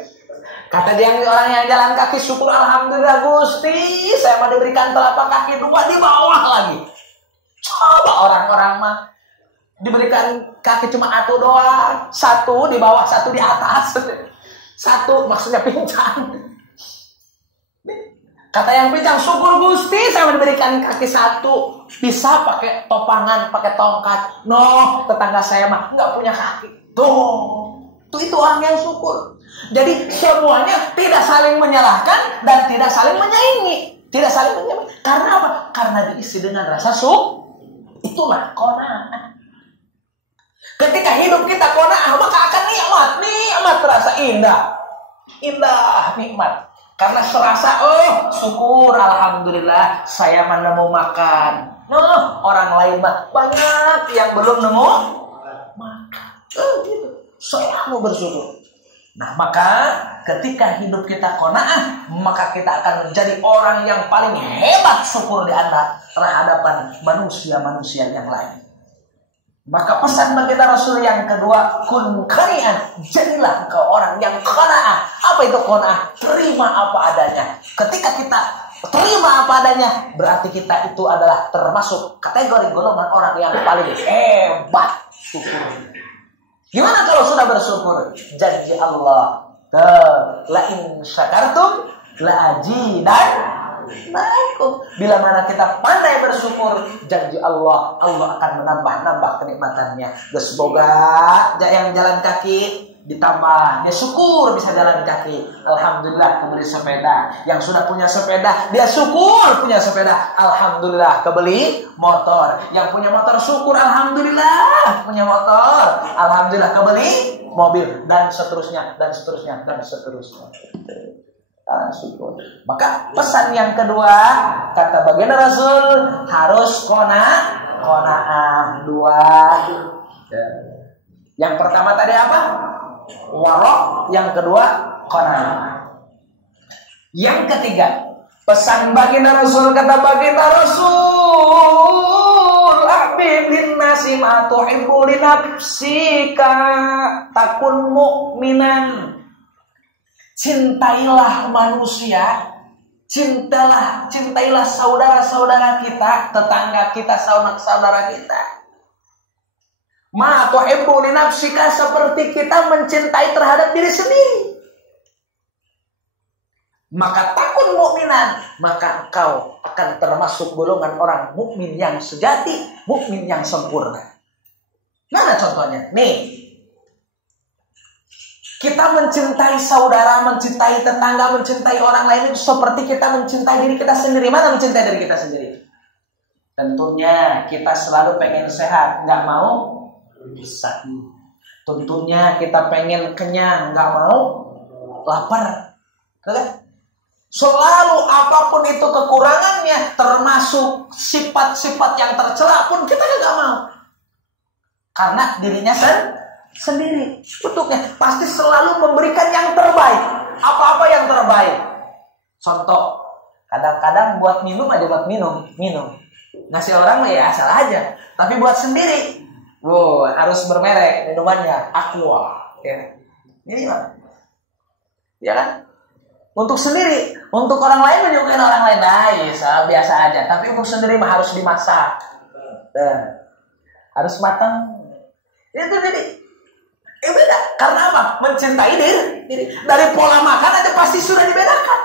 Kata dia orang yang jalan kaki, syukur alhamdulillah Gusti, saya mah diberikan telapak kaki 2 di bawah lagi. Coba orang-orang mah diberikan kaki cuma 1 doang, 1 di bawah, 1 di atas. 1 maksudnya pincang. Kata yang pincang, syukur Gusti saya diberikan kaki satu, bisa pakai topangan, pakai tongkat. No, tetangga saya mah nggak punya kaki. Tuh itu orang yang syukur. Jadi semuanya tidak saling menyalahkan dan tidak saling menyaingi, tidak saling menyaingi. Karena apa? Karena diisi dengan rasa syukur. Itulah qanaah. Ketika hidup kita qanaah, maka akan nikmat terasa indah, nikmat. Karena serasa, syukur, alhamdulillah, saya nemu makan. Orang lain mah banyak yang belum nemu makan. Gitu. Selalu bersyukur. Nah, maka ketika hidup kita qanaah, maka kita akan menjadi orang yang paling hebat syukur di antara terhadapan manusia-manusia yang lain. Maka pesan bagi kita Rasul yang kedua, kun qani'an, jadilah engkau orang yang qanaah. Apa itu qanaah? Terima apa adanya. Ketika kita terima apa adanya, berarti kita itu adalah termasuk kategori golongan orang yang paling hebat syukur. Gimana kalau sudah bersyukur? Janji Allah, la in syakartum la azidannakum. Bila mana kita pandai bersyukur, janji Allah akan menambah kenikmatannya. Semoga yang jalan kaki ditambah, dia syukur bisa jalan kaki. Alhamdulillah kebeli sepeda. Yang sudah punya sepeda, dia syukur punya sepeda. Alhamdulillah kebeli motor. Yang punya motor syukur, alhamdulillah punya motor. Alhamdulillah kebeli mobil, dan seterusnya. Syukur. Maka pesan yang kedua, kata baginda Rasul, harus qanaah. Dua. Yang pertama tadi apa? Warok. Yang kedua qanaah. Yang ketiga, pesan baginda Rasul, kata baginda Rasul, ahbib linnasi ma tuhibbu li nafsika takun mu'minan. Cintailah manusia, cintailah saudara-saudara kita, tetangga kita, saudara kita. Ma tuhibbu li nafsika, seperti kita mencintai terhadap diri sendiri. Maka takun mukminan, maka engkau akan termasuk golongan orang mukmin yang sejati, mukmin yang sempurna. Mana contohnya? Nih, kita mencintai saudara, mencintai tetangga, mencintai orang lain itu seperti kita mencintai diri kita sendiri. Mana mencintai diri kita sendiri? Tentunya kita selalu pengen sehat, nggak mau bisa. Tentunya kita pengen kenyang, nggak mau lapar. Oke? Selalu apapun itu kekurangannya, termasuk sifat-sifat yang tercela pun kita nggak mau. Karena dirinya sendiri, untuknya pasti selalu memberikan yang terbaik. Apa-apa yang terbaik. Contoh, kadang-kadang buat minum aja, buat minum. Ngasih orang ya asal aja. Tapi buat sendiri, harus bermerek minumannya, Aqua. Ya. Ini mah, ya kan? Untuk sendiri, untuk orang lain menyukai orang lain, biasa aja. Tapi untuk sendiri mah harus dimasak, harus matang. Itu jadi. Beda. Karena apa? Mencintai diri. Dari pola makan aja pasti sudah dibedakan.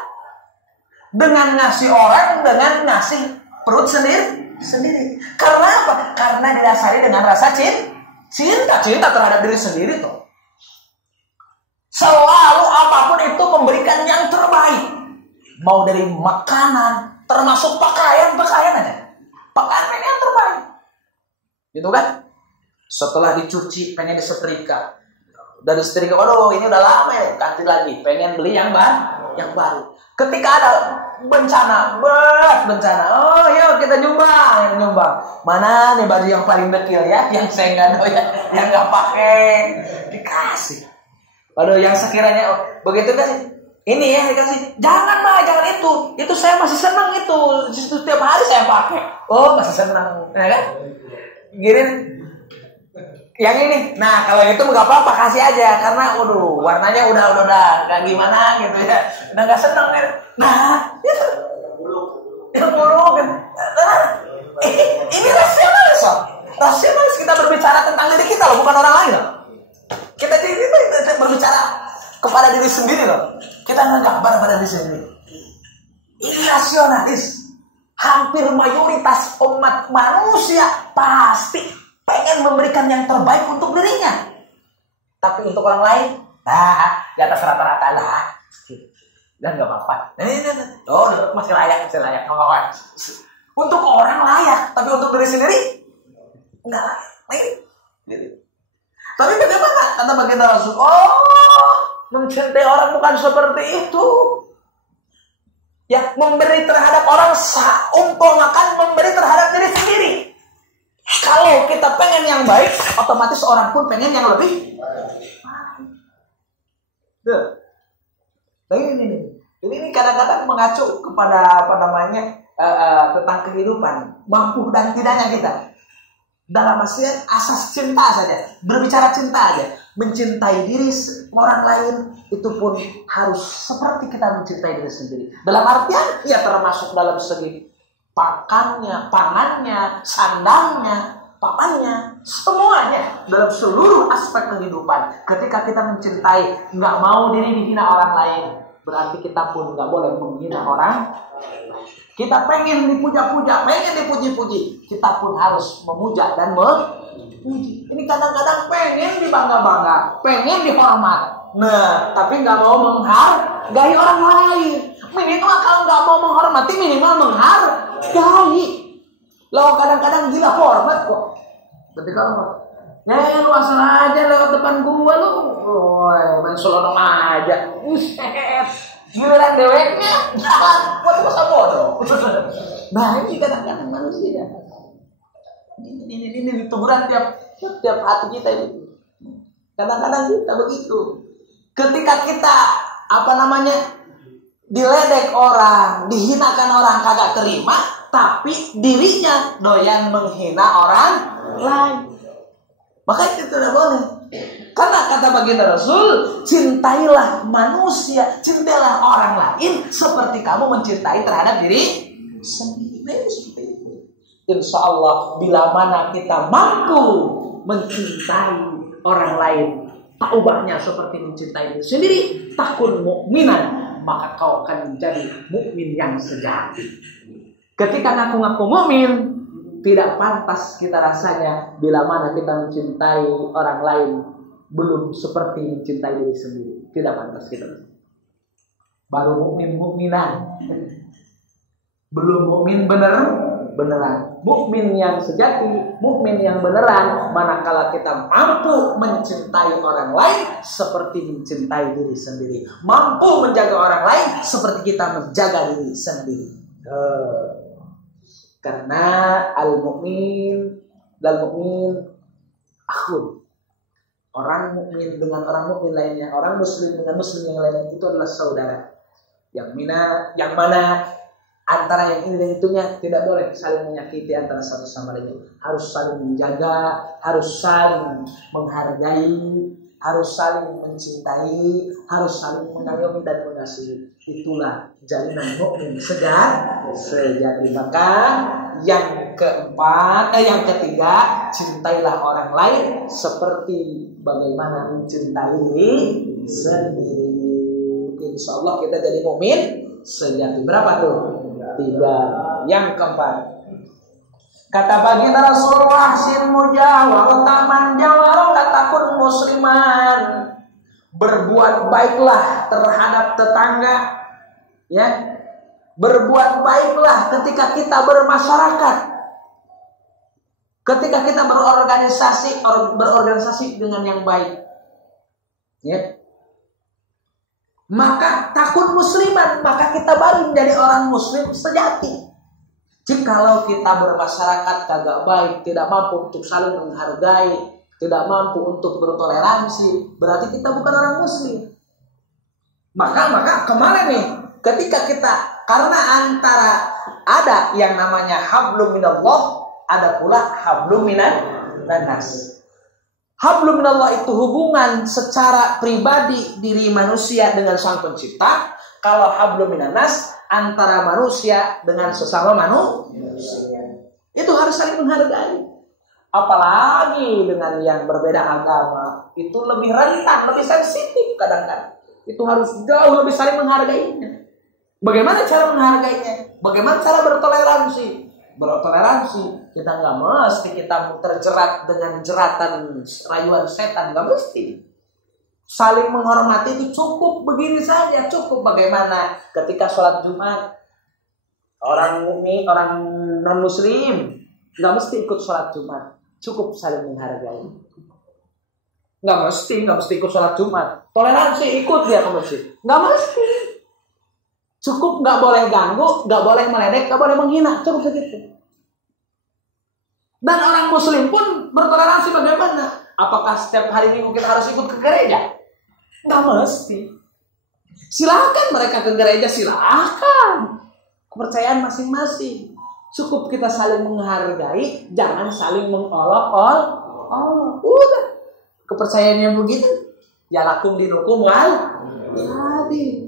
Dengan ngasih orang, dengan ngasih perut sendiri. Karena apa? Karena didasari dengan rasa cinta terhadap diri sendiri tuh. Selalu apapun itu memberikan yang terbaik. Mau dari makanan, termasuk pakaian aja. Pakaian yang terbaik. Gitu kan? Setelah dicuci pengen disetrika. Dari setrika, ini udah lama ya, ganti lagi, pengen beli yang baru. Ketika ada bencana, yuk kita nyumbang. Mana nih baju yang paling dekil ya, yang saya nggak doyan, yang nggak pakai, dikasih. Yang sekiranya begitu kan, ini ya dikasih. Jangan itu saya masih senang itu setiap hari saya pakai. Masih senang, ya kan? Gini. Yang ini, nah kalau itu nggak apa-apa, kasih aja, karena warnanya udah nggak gimana gitu ya, udah nggak seneng kan, itu buruk kan. Ini rasionalis kita berbicara tentang diri kita loh, bukan orang lain loh. Kita berbicara kepada diri sendiri loh, kita nggak pada diri sendiri. irasionalis. Hampir mayoritas umat manusia pasti pengen memberikan yang terbaik untuk dirinya. Tapi untuk orang lain, di atas rata-rata lah. Dan gak apa-apa. Oh, masih layak. Untuk orang layak, tapi untuk diri sendiri enggak layak. Tapi bagaimana kata baginda Rasul? Mencintai orang bukan seperti itu. Ya, memberi terhadap orang seumpamakan memberi terhadap diri sendiri. Kalau kita pengen yang baik, otomatis orang pun pengen yang lebih baik. Ini kadang-kadang mengacu kepada tentang kehidupan, mampu dan tidaknya kita. Dalam artian asas cinta saja, berbicara cinta aja, mencintai diri orang lain itu pun harus seperti kita mencintai diri sendiri. Dalam artian ya termasuk dalam segi pakannya, pangannya, sandangnya, papannya, semuanya dalam seluruh aspek kehidupan. Ketika kita mencintai, nggak mau diri dihina orang lain, berarti kita pun nggak boleh menghina orang. Kita pengen dipuja-puja, pengen dipuji-puji, kita pun harus memuja dan memuji. Ini kadang-kadang pengen dibangga-bangga, pengen dihormat. Nah, tapi nggak mau menghargai orang lain. Minimal kalau nggak mau menghormati, minimal menghargai. Lo kadang-kadang gila hormat kok. Tapi kalau lu asal aja lewat depan gua lu, main selonong aja. Giliran deweknya, buat masa bodoh. Nah ini kadang-kadang manusia. Ini teguran tiap hati kita ini. Kadang-kadang kita begitu. Ketika kita diledek orang, dihinakan orang kagak terima, tapi dirinya doyan menghina orang lain. Maka itu tidak boleh. Karena kata baginda Rasul, cintailah manusia, cintailah orang lain seperti kamu mencintai terhadap diri sendiri. Insya Allah bila mana kita mampu mencintai orang lain, taubahnya seperti mencintai diri sendiri, takun mukminan, maka kau akan menjadi mukmin yang sejati. Ketika ngaku-ngaku mukmin, tidak pantas kita rasanya bila mana kita mencintai orang lain belum seperti mencintai diri sendiri. Tidak pantas kita. Baru mukminan. Belum mukmin beneran. Mukmin yang sejati, mukmin yang beneran manakala kita mampu mencintai orang lain seperti mencintai diri sendiri. Mampu menjaga orang lain seperti kita menjaga diri sendiri. Karena al-mu'min akhun. Orang mukmin dengan orang mukmin lainnya, orang muslim dengan muslim yang lainnya itu adalah saudara. Yang mana antara yang ini dan itunya tidak boleh saling menyakiti antara satu sama lain. Harus saling menjaga, harus saling menghargai, harus saling mencintai, harus saling mengayomi dan mengasihi. Itulah jalinan mukmin sejati. Maka yang ketiga, cintailah orang lain seperti bagaimana mencintai diri sendiri. Insya Allah kita jadi mukmin sejati. Berapa tuh? 3. Yang keempat, kata baginda Rasulullah, sin mujawar taman jawar katakun musliman. Berbuat baiklah terhadap tetangga, ya. Berbuat baiklah ketika kita bermasyarakat, ketika kita berorganisasi dengan yang baik, ya. Maka takun musliman, maka kita baru menjadi orang muslim sejati. Jikalau kita bermasyarakat kagak baik, tidak mampu untuk saling menghargai, tidak mampu untuk bertoleransi, berarti kita bukan orang muslim. Maka kemarin nih, ketika kita, karena antara ada yang namanya hablum minallah, ada pula hablum minannas. Hablum minallah itu hubungan secara pribadi diri manusia dengan Sang Pencipta. Kalau hablum minannas antara manusia dengan sesama manusia. Itu harus saling menghargai. Apalagi dengan yang berbeda agama, itu lebih rentan, lebih sensitif kadang-kadang. Itu harus jauh lebih saling menghargainya. Bagaimana cara menghargainya? Bagaimana cara bertoleransi? Bertoleransi, kita nggak mesti kita terjerat dengan jeratan rayuan setan, nggak mesti. Saling menghormati itu cukup begini saja, cukup. Bagaimana ketika sholat Jumat, orang mukmin, orang non muslim nggak mesti ikut sholat Jumat, cukup saling menghargai. Nggak mesti ikut sholat Jumat. Toleransi ikut dia ke masjid, nggak mesti. Cukup nggak boleh ganggu, nggak boleh meledek, nggak boleh menghina, cukup segitu. Dan orang muslim pun bertoleransi bagaimana? Apakah setiap hari Minggu kita harus ikut ke gereja? Nggak mesti. Silakan mereka ke gereja, silakan. Kepercayaan masing-masing. Cukup kita saling menghargai, jangan saling mengolok-olok. Udah. Kepercayaannya begitu. Ya lakum dinukum wal hadi.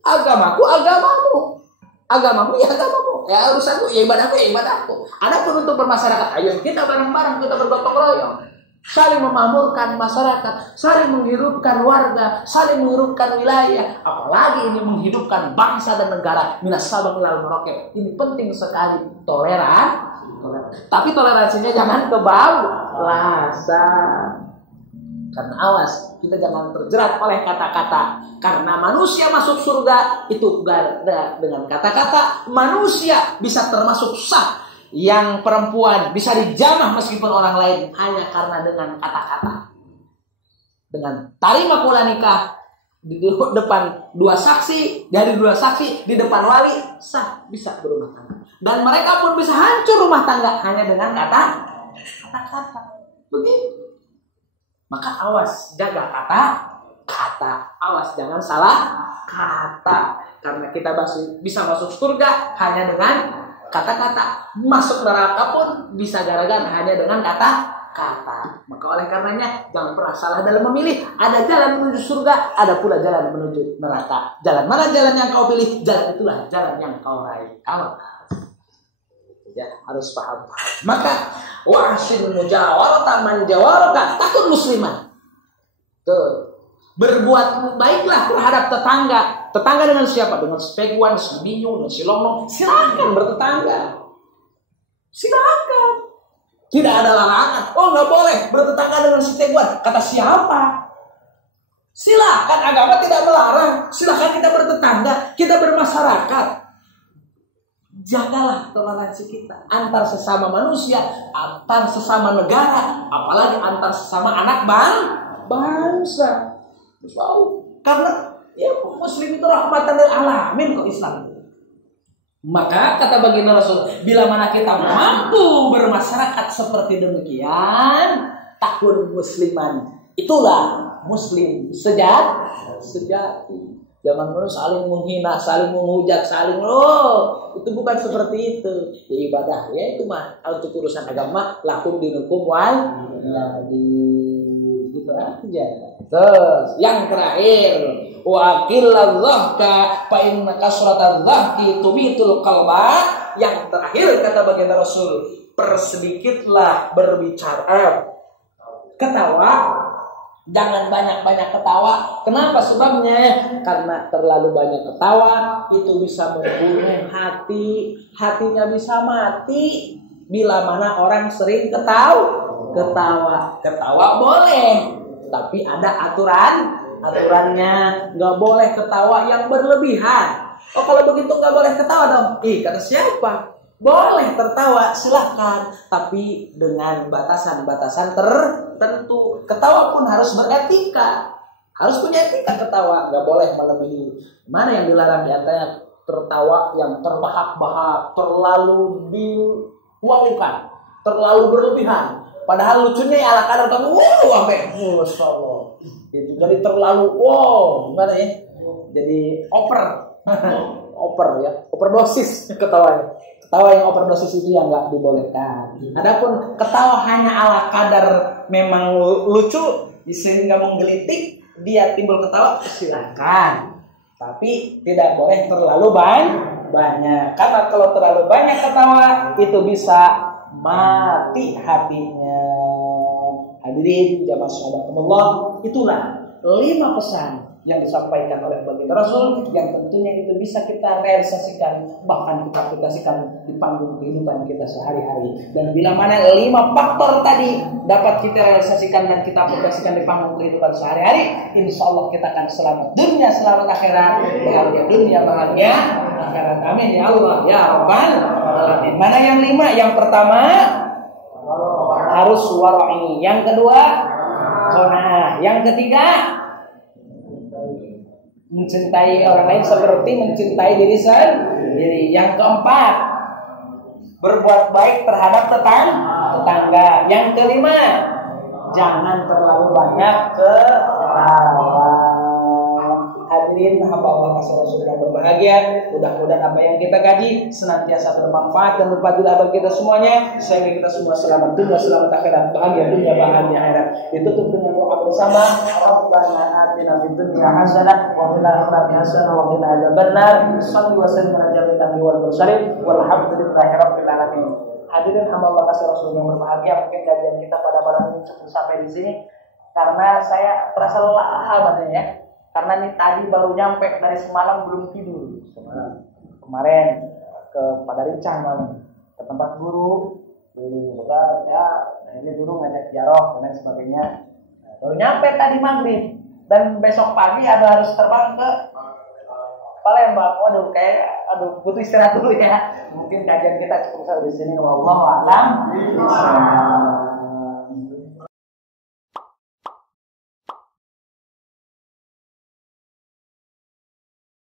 Agamaku agamamu. Agamamu ya agamamu. Ya urusanku ya ibadahku ya ibadahku. Adapun untuk bermasyarakat, ayo kita bareng-bareng, kita bergotong royong. Saling memakmurkan masyarakat, saling menghidupkan warga, saling menghidupkan wilayah, apalagi ini menghidupkan bangsa dan negara. Minas Sabang ilal Merauke. Ini penting sekali, toleran. Tapi toleransinya jangan kebablasan. Karena awas, kita jangan terjerat oleh kata-kata. Karena manusia masuk surga itu dengan kata-kata. Manusia bisa termasuk sah. Yang perempuan bisa dijamah meskipun orang lain hanya karena dengan kata-kata. Dengan tarima kula nikah di depan dua saksi, dari dua saksi di depan wali sah, bisa berumah tangga. Dan mereka pun bisa hancur rumah tangga hanya dengan kata-kata. Begitu. Maka awas, jaga kata. Awas, jangan salah kata. Karena kita bisa masuk surga hanya dengan kata-kata. Masuk neraka pun bisa gara-gara hanya dengan kata-kata. Maka oleh karenanya jangan pernah salah dalam memilih. Ada jalan menuju surga, ada pula jalan menuju neraka. Jalan mana jalan yang kau pilih, jalan itulah jalan yang kau raih. Ya, harus paham. Maka wahsin mujawarata man jawaraka takun musliman. Tuh. Berbuat baiklah terhadap tetangga. Tetangga dengan siapa? Dengan si Peguan, si Binyu, si Lonong. Silakan bertetangga. Silakan. Tidak ada larangan. Oh, nggak boleh bertetangga dengan si Peguan. Kata siapa? Silakan, agama tidak melarang. Silakan kita bertetangga, kita bermasyarakat. Jagalah toleransi kita antar sesama manusia, antar sesama negara, apalagi antar sesama anak bangsa. Karena ya muslim itu rahmatan lil alamin kok Islam. Maka kata baginda Rasul, bila mana kita mampu bermasyarakat seperti demikian, takun musliman. Itulah muslim sejati. Jangan terus saling menghina, saling menghujat, itu bukan seperti itu. Ya ibadah, ya itu mah untuk urusan agama lakum dinukum wal gitu aja. Terus yang terakhir, wa qilladzahka fa inna kasratadzahki tumitul qalba. Yang terakhir kata baginda Rasul, persedikitlah berbicara. Ketawa, jangan banyak-banyak ketawa. Kenapa sebabnya? Karena terlalu banyak ketawa itu bisa membunuh hati. Hatinya bisa mati bila mana orang sering ketawa. Ketawa boleh, tapi ada aturannya. Nggak boleh ketawa yang berlebihan. Oh, kalau begitu nggak boleh ketawa dong. Kata siapa? Boleh tertawa, silakan, tapi dengan batasan-batasan tertentu. Ketawa pun harus beretika, harus punya etika ketawa, nggak boleh melebihi. Mana yang dilarang di antaranya tertawa yang terbahak-bahak, terlalu diwaukan, terlalu berlebihan. Padahal lucunya ala kadar kamu, masya Allah. Itu jadi terlalu, gimana ya? Jadi overdosis ketawanya. Ketawa yang overdosis itu yang nggak dibolehkan. Adapun ketawa hanya ala kadar memang lucu sehingga menggelitik, dia timbul ketawa, silakan. Tapi tidak boleh terlalu banyak. Karena kalau terlalu banyak ketawa itu bisa mati hatinya. Hadirin jamaah sahabatullah, itulah 5 pesan yang disampaikan oleh baginda Rasul yang tentunya itu bisa kita realisasikan, bahkan kita aplikasikan di panggung kehidupan kita sehari-hari. Dan bila mana 5 faktor tadi dapat kita realisasikan dan kita aplikasikan di panggung kehidupan sehari-hari, insya Allah kita akan selamat dunia, selamat akhirat, bahagia dunia, bahagia akhirat. Amin ya Allah ya Rabbal alamin. Mana yang 5? Yang pertama harus wara'i, yang kedua qanaah, yang ketiga mencintai orang lain seperti mencintai diri sendiri. Yang keempat, berbuat baik terhadap tetangga. Yang kelima, jangan terlalu banyak ketawa. Hadirin hamba Allah kasih Rasul yang berbahagia, mudah-mudahan apa yang kita kaji senantiasa bermanfaat dan berfadilah bagi kita semuanya, sehingga kita semua selamat dunia, selamat akhirat, bahagia dunia, bahagia akhirat. Ditutup dengan doa bersama. Rabbana atina fid dunya hasanah wa fil akhirati hasanah wa qina adzabannar. Shalli wa sallim ala nabiyyina wal mursalin walhamdulillahi rabbil alamin. Hadirin hamba Allah kasih Rasul yang berbahagia, mungkin kajian kita pada malam ini cukup sampai di sini karena saya terasa lelah badannya ya. Karena ini tadi baru nyampe dari semalam belum tidur. Kemarin ke Padarincang ke tempat guru besar ya. Nah ini guru ngajak ziarah dan lain sebagainya. Baru nyampe tadi maghrib dan besok pagi harus terbang ke Palembang. Waduh butuh istirahat dulu ya. Mungkin kajian kita cukup sampai di sini. Wallahu a'lam.